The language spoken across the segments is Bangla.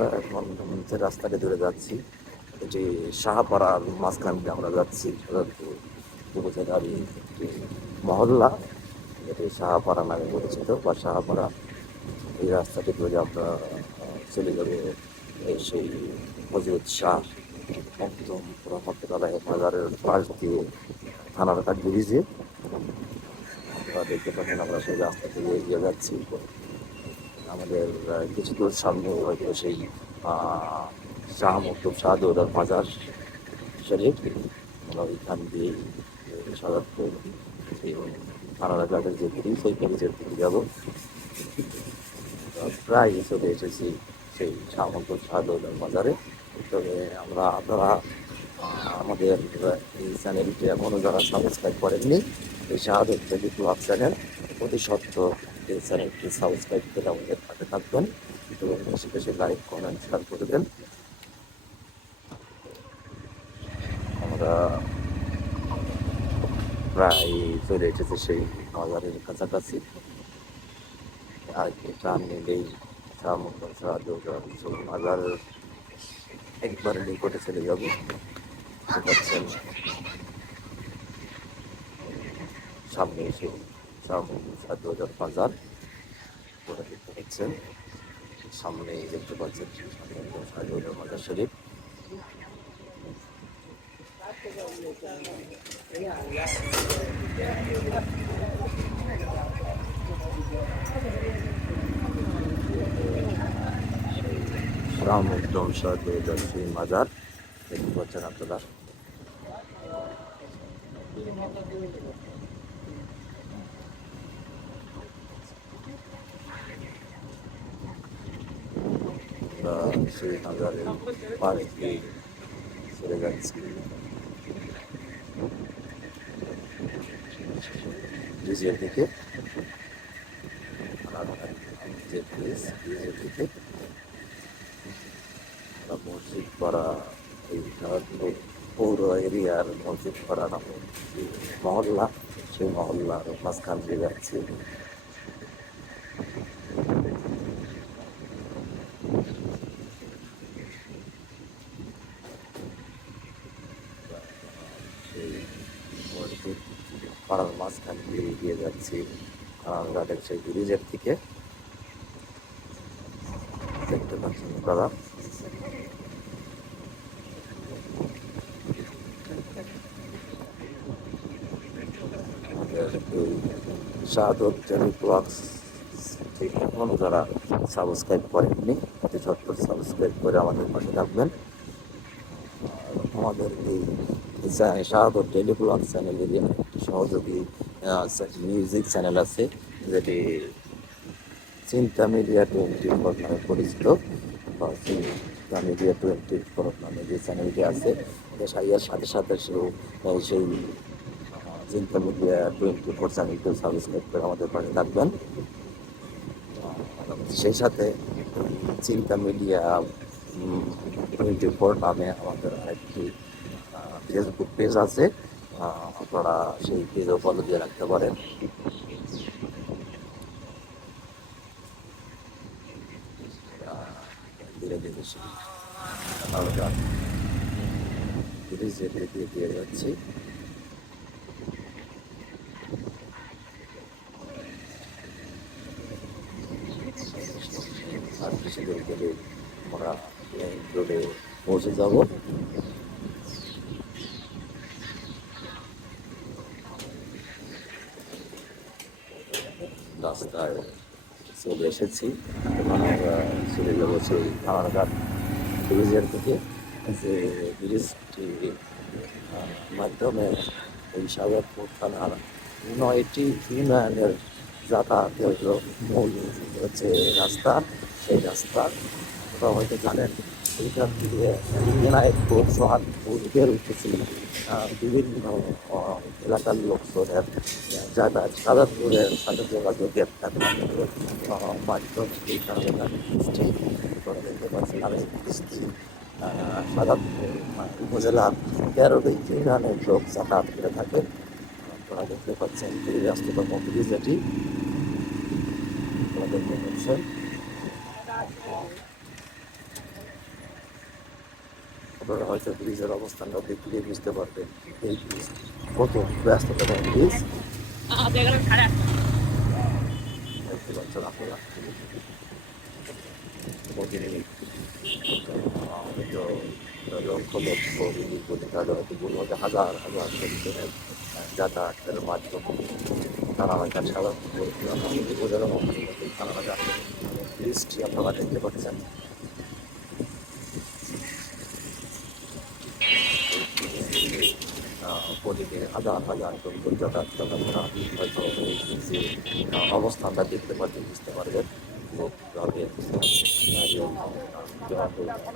আমরা এখন যে রাস্তাটি ধরে যাচ্ছি, এটি শাহপাড়ার মাঝখান দিয়ে আমরা যাচ্ছি। উপজেলার একটি মহল্লা, এটি শাহপাড়া নামে পরিচিত বা শাহপাড়া এই রাস্তাটি ধরে আমরা চলে যাব সেই হজরত শাহ একদম রহমতুল্লাহ বাজারের পাশ দিয়ে থানার কাঠ ব্রিজে আপনারা দেখতে পাচ্ছেন আমরা সেই রাস্তা থেকে এগিয়ে যাচ্ছি। আমাদের কিছু দূর সামনে হয়তো সেই শাহ মকটুব শাহ দৌলার বাজার শরীফ আমরা ওইখান দিয়ে সাধারণত থানার ঘাটের যে ব্রিজ সেই ব্রিজের দিকে যাব। প্রায় চলে এসেছি সেই শাহ মকটুব শাহ বাজারে তবে আমরা, আপনারা আমাদের এই চ্যানেলটি এখনও যারা সাবস্ক্রাইব করেননি, এই শাহাদত টেলি ব্লগ চ্যানেল অতি সত্য এই চ্যানেলটি সাবস্ক্রাইব করে আমাদের সাথে থাকবেন এবং বেশি লাইক কমেন্ট শেয়ার করে দেন আমরা প্রায় চলে এসেছি সেই বাজারের কাছাকাছি। আর এটা নিলেই বাজারের একবারে নিকটে চলে যাব। সামনে এসে শাহমুখন শাহ দৌড়ান বাজার ওটা দেখতে পাচ্ছেন সামনে দেখতে পাচ্ছেন শাহমুখন শাহ দৌড়ান বাজার শরীফ রাম একদম শাহ সেই মাজারের পাশ দিয়ে চলে যাচ্ছি ব্রিজের দিকে মসজিদ পাড়া এই পৌর এরিয়ার মসজিদ পাড়া নামে মহল্লা সেই মহল্লার মাঝখান দিয়ে যাচ্ছি সেই মসজিদ পাড়ার মাঝখান দিয়ে এগিয়ে যাচ্ছি ঘাটের সেই ব্রিজের দিকে। দেখতে পাচ্ছেন আপনারা? আমাদের এই শাহাদত টেলি ব্লগস ঠিক এখনও যারা সাবস্ক্রাইব করেননি অতি ঝটপট সাবস্ক্রাইব করে আমাদের পাশে থাকবেন। আমাদের এই চ্যানেল শাহাদত টেলি ব্লগ চ্যানেলেরই একটি সহযোগী মিউজিক চ্যানেল আছে, যেটি চিন্তা মিডিয়া টোয়েন্টি ফোর নামে পরিচিত। চিন্তা মিডিয়া টোয়েন্টি ফোর নামে যে চ্যানেলটি আছে সাইয়ার সাথে সাথে সেও সেই চিন্তা মিডিয়া টোয়েন্টি ফোর চ্যানেলটি সাবস্ক্রাইব করে আমাদের পাশে থাকবেন। সেই সাথে চিন্তা মিডিয়া টোয়েন্টি ফোর নামে আমাদের একটি ফেসবুক পেজ আছে। আপনারা সেই পেজও ফলো দিয়ে রাখতে পারেন। ধীরে ধীরে দিয়ে যাচ্ছি। আর আমরা রোডে পৌঁছে যাব। রাস্তায় চলে এসেছি। এবং আমরা চলে যাব সেই থানারঘাট ব্রিজের দিকে যে ব্রিজটি আহ, মাধ্যমে এই সাগরপুর থানার নয়টি ইউনিয়নের যাতায়াতের মূল হচ্ছে রাস্তা। সেই রাস্তা হয়তো জানেন এইখান থেকে বিনায়কপুর সোহানপুর বের উঠেছিল বিভিন্ন এলাকার লোকজনের যাতায়াত সাধারণের সাথে যোগাযোগের মাধ্যম এই সাধারণপুর উপজেলার তেরোটি ইউনিয়নের লোক যাতায়াত করে থাকে আপনারা দেখতে পাচ্ছেন যে রাষ্ট্রতম ব্রিজ এটি আপনারা দেখতে পাচ্ছেন আপনারা হয়তো ব্রিজের অবস্থানটা দেখলে বুঝতে পারবেন এই ব্রিজ কত ব্যস্ততম ব্রিজ দেখতে পাচ্ছেন আপনারা। লক্ষ লক্ষ হাজার হাজার যাতায়াতের মাধ্যমে তারা এলাকার সাধারণ তারা লিস্টটি আপনারা দেখতে পাচ্ছেন। আহ, হাজার হাজার লোক যাতায়াত করেন হয়তো যে অবস্থানটা দেখতে পাচ্ছেন বুঝতে পারবেন। লোকভাবে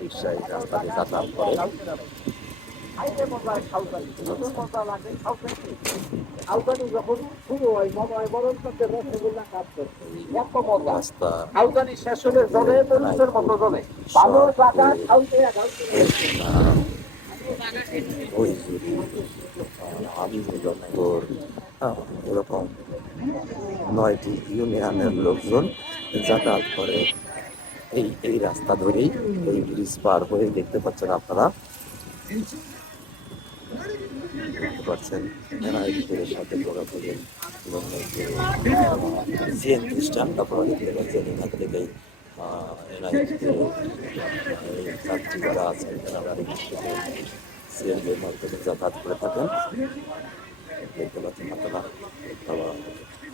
রিক্সায় রাস্তা দিয়ে যাতায়াত করে আলকানি শেষ হলে জলে তরুষের মতো জলে ভালো টাকা খাওয়াতে ওই হাবিবুল্লাহনগর এরকম নয়টি ইউনিয়নের লোকজন যাতায়াত করে এই এই রাস্তা ধরেই এই ব্রিজ পার হয়ে দেখতে পাচ্ছেন আপনারা। দেখতে পাচ্ছেন এনআইডিদের সাথে এবং সিএনজি স্ট্যান্ড আপনারা দেখতে পাচ্ছেন এখান থেকেই আছেন, তারা সিএনজির মাধ্যমে যাতায়াত করে থাকেন। দেখতে পাচ্ছেন আপনারা আবার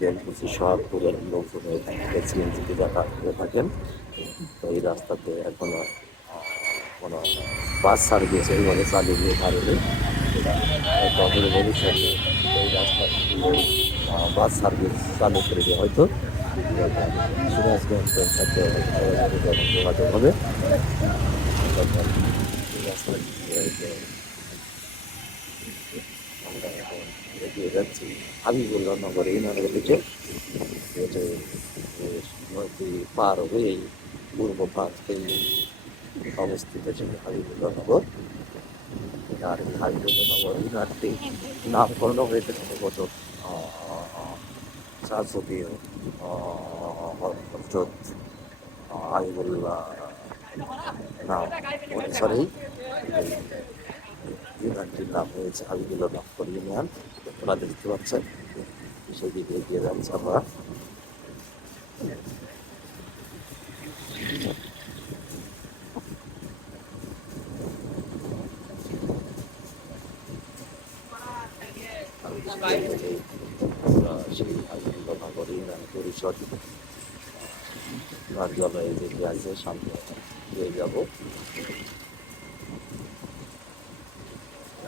বেলকুচি শহরপুরের লোকজন সিএনজিতে যাতায়াত করে থাকেন। তো এই রাস্তাতে এখনও কোনো বাস সার্ভিস এইভাবে চালু হয়ে তখন ভবিষ্যতে এই রাস্তা বাস সার্ভিস চালু করে দিয়ে হয়তো। সিরাজগঞ্জের সাথে যোগাযোগ হবে। রাস্তা আমরা এখন এগিয়ে যাচ্ছি হাবিবুল্লাহ নগর এই নগর থেকে যে নদী পার হয়েই পূর্ব প্রান্তেই অবস্থিত ছিল হাবিবুল্লাহ নগর আর এই হাবিবুল্লাহ নগর ইনারটি নামকরণ হয়েছে সম্ভবত চারশোদীয় হজরত হাবিবুল্লাহ নাম অনুসারেই এই নাম হয়েছে হাবিবুল্লাহ নগর ইউনিয়ন। আপনারা দেখতে পাচ্ছেন সেই দিকে এগিয়ে যাচ্ছে আমরা। সেই হাবিবুল্লাহ নগর ইউনিয়ন পরিষদ কার্যালয়ে যেটি আছে সামনে দিয়ে যাব আপনি যদি এগিয়ে গেলেই পরিষদ কার্যালয় এই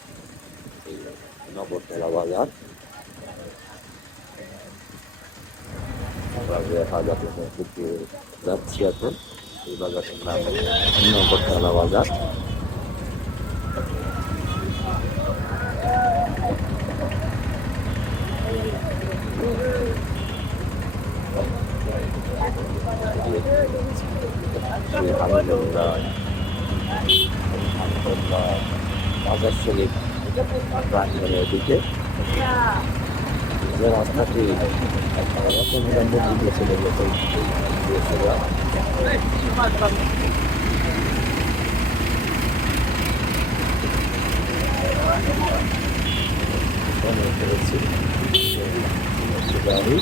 নগরতলা বাজার মধ্যে দিয়ে যাচ্ছি এখন এই বাজারের নাম নগরতলা বাজার শ্রী হামিদুল্লাহ হামিদুল্লাহ বাজার শরীফ প্রাঙ্গণের দিকে যে রাস্তাটি আপনারা রতনগঞ্জের দিকে চলে গেছে মনে করেছি গাড়ি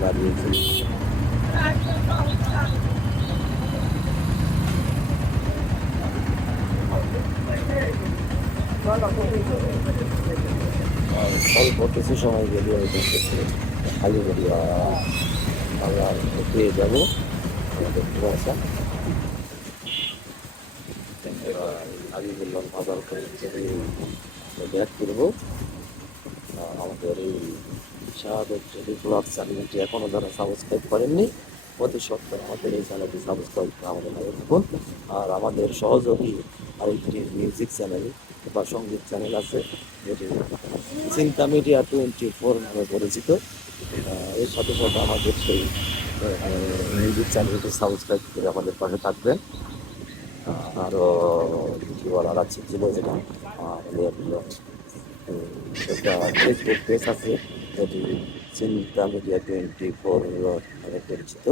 দাঁড়িয়েছি আর অল্প কিছু সময় গেলে ওইটা খালি করি আমরা পেয়ে যাব দেখতে পাচ্ছেন হাবিবুল্লাহ বাজার করে ব্যাক করব। আমাদের এই শাহাদত যদি ব্লগ চ্যানেলটি এখনও যারা সাবস্ক্রাইব করেননি অতি সত্ত্বর আমাদের এই চ্যানেলটি সাবস্ক্রাইব করে আমাদের নামে থাকুন। আর আমাদের সহযোগী আরেকটি মিউজিক চ্যানেল বা সংগীত চ্যানেল আছে যেটি চিন্তা মিডিয়া টোয়েন্টি ফোর নামে পরিচিত। এর সাথে সাথে আমাদের সেই মিউজিক চ্যানেলটি সাবস্ক্রাইব করে আমাদের পাশে থাকবেন। আরও কিছু বলার আছে ছিল যেটা একটা ফেসবুক পেজ আছে যেটি চিন্তা মিডিয়া টোয়েন্টি ফোর নামে পরিচিত।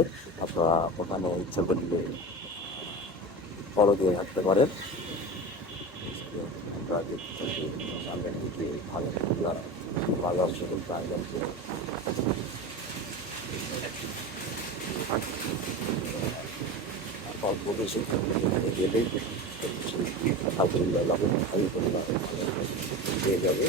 আপনারা ওখানে ইচ্ছা করলে ফলো দিয়ে রাখতে পারেন। আমরা দেখতে সামনের দিকে ভালো বাজার সকল আয়োজন করে অল্প বেশি এখানে গেলেই আলহামদুলিল্লাহ লাভ ভালো করে পেয়ে যাবে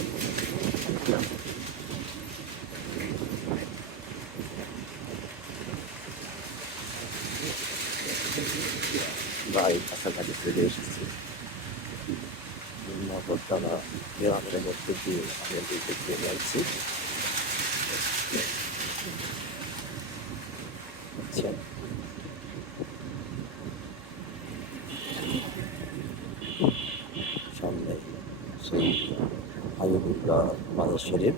ভাই কাছাকাছি চলে এসেছে নগরতলা গ্রামের মধ্যে দিয়ে আমরা দেখতে যাচ্ছি আচ্ছা। সামনে সেই মাদার শরীফ।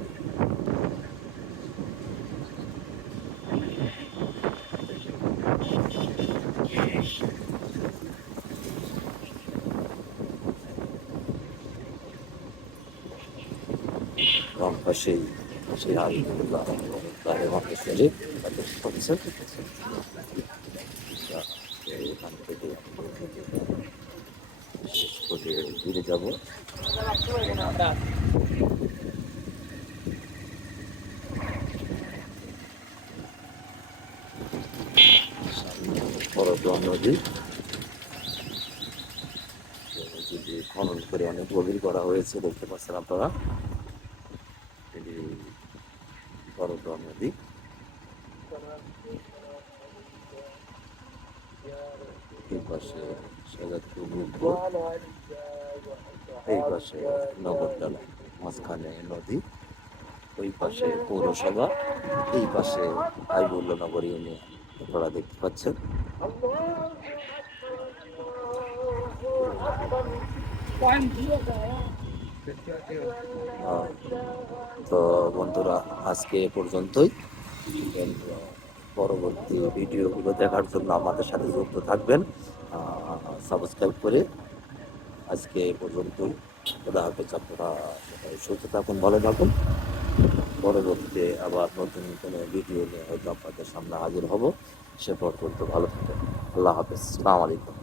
সেই করছে এখান থেকে ঘুরে যাব। নদী। খনন করে অনেক গভীর করা হয়েছে, দেখতে পাচ্ছেন আপনারা এটি করদোয়া নদী এই পাশে সাজাদপুর রূপপুর, এই পাশে নগরতলা মাঝখানে নদী, ওই পাশে পৌরসভা, এই পাশে আইবুল্লা নগর ইউনিয়ন, আপনারা দেখতে পাচ্ছেন। তো বন্ধুরা, আজকে এ পর্যন্তই। পরবর্তী ভিডিওগুলো দেখার জন্য আমাদের সাথে যুক্ত থাকবেন। সাবস্ক্রাইব করে আজকে এ পর্যন্তই। খোদা হাফেজ, আপনারা সুস্থ থাকুন, ভালো থাকুন। পরবর্তীতে আবার নতুন কোনো ভিডিও নিয়ে হয়তো আপনাদের সামনে হাজির হব। সে পর্যন্ত ভালো থাকুন। আল্লাহ হাফেজ। সালাম আলাইকুম।